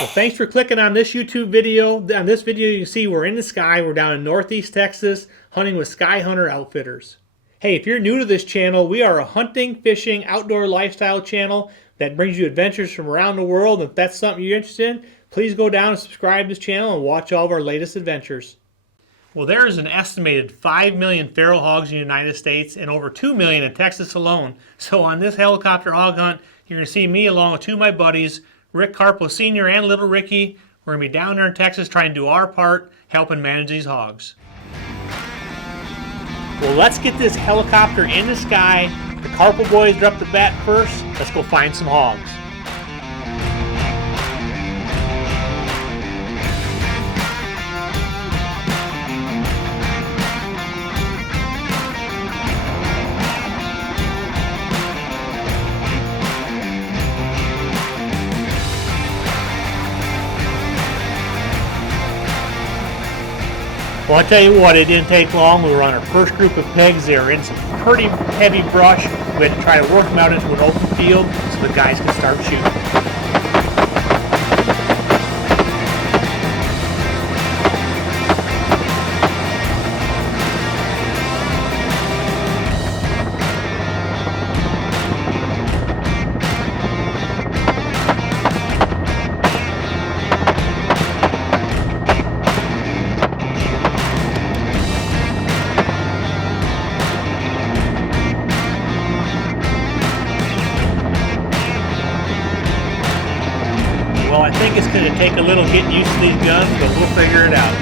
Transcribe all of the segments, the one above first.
Well, thanks for clicking on this YouTube video. On this video, you can see we're in the sky. We're down in Northeast Texas hunting with Sky Hunter Outfitters. Hey, if you're new to this channel, we are a hunting, fishing, outdoor lifestyle channel that brings you adventures from around the world. If that's something you're interested in, please go down and subscribe to this channel and watch all of our latest adventures. Well, there is an estimated 5 million feral hogs in the United States and over 2 million in Texas alone. So on this helicopter hog hunt, you're going to see me along with two of my buddies, Rick Carpo Sr. and Little Ricky. We're going to be down there in Texas trying to do our part, helping manage these hogs. Well, let's get this helicopter in the sky. The Carpo boys are up the bat first. Let's go find some hogs. Well, I tell you what, it didn't take long. We were on our first group of pigs. They were in some pretty heavy brush. We had to try to work them out into an open field so the guys could start shooting. Well, I think it's going to take a little getting used to these guns, but we'll figure it out.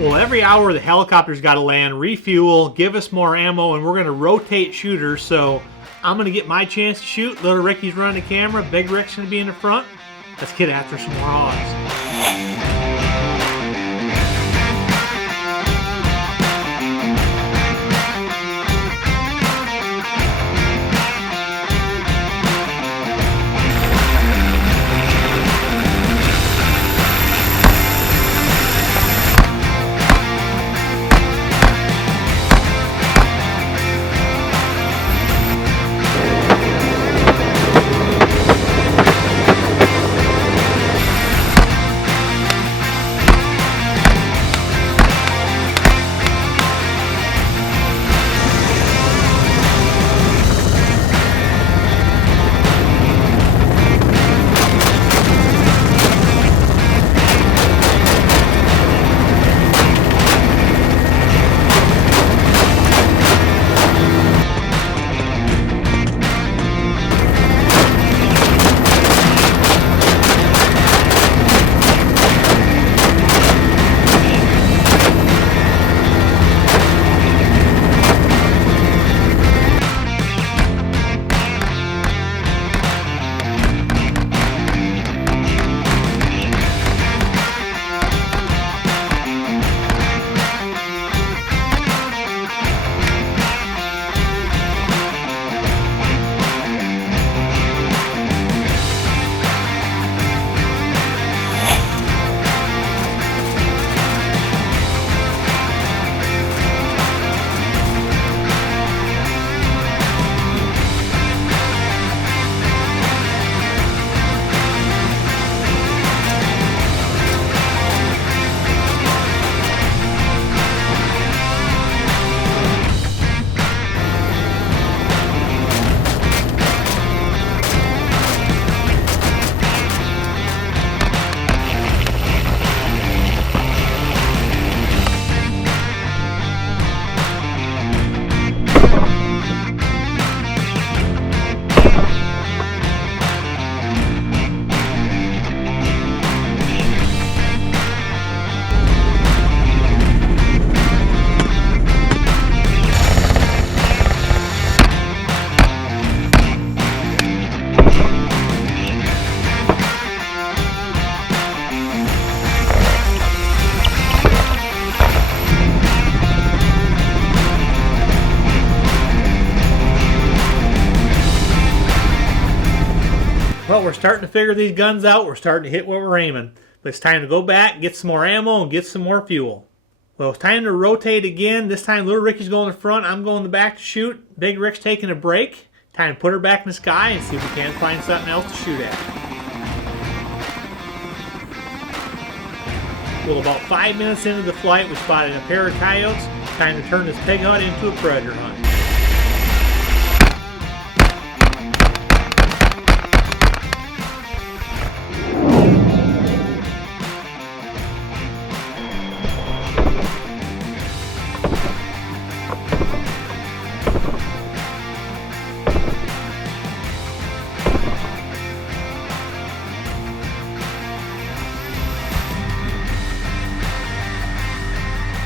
Well, every hour the helicopter's got to land, refuel, give us more ammo, and we're going to rotate shooters. So I'm going to get my chance to shoot. Little Ricky's running the camera. Big Rick's going to be in the front. Let's get after some more hogs. Well, we're starting to figure these guns out. We're starting to hit what we're aiming. But it's time to go back, get some more ammo, and get some more fuel. Well, it's time to rotate again. This time little Ricky's going in the front, I'm going in the back to shoot. Big Rick's taking a break. Time to put her back in the sky and see if we can't find something else to shoot at. Well, about 5 minutes into the flight, we spotted a pair of coyotes. Time to turn this pig hunt into a predator hunt.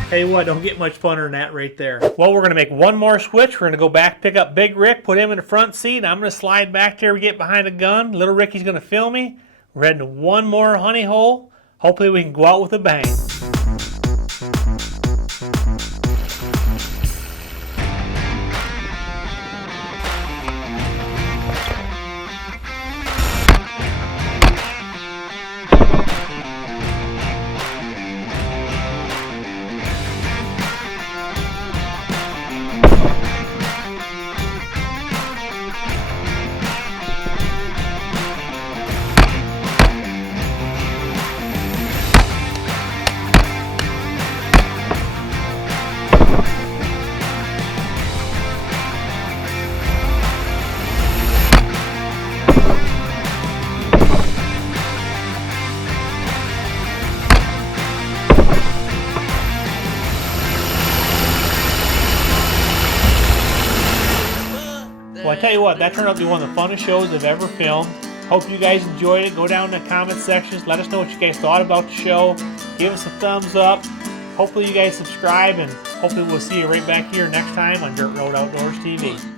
Tell you what, don't get much funner than that right there. Well, we're going to make one more switch. We're going to go back, pick up Big Rick, put him in the front seat. I'm going to slide back there, get behind a gun. Little Ricky's going to film me. We're heading to one more honey hole. Hopefully we can go out with a bang. Well, I tell you what, that turned out to be one of the funnest shows I've ever filmed. Hope you guys enjoyed it. Go down in the comment sections. Let us know what you guys thought about the show. Give us a thumbs up. Hopefully you guys subscribe, and hopefully we'll see you right back here next time on Dirt Road Outdoors TV.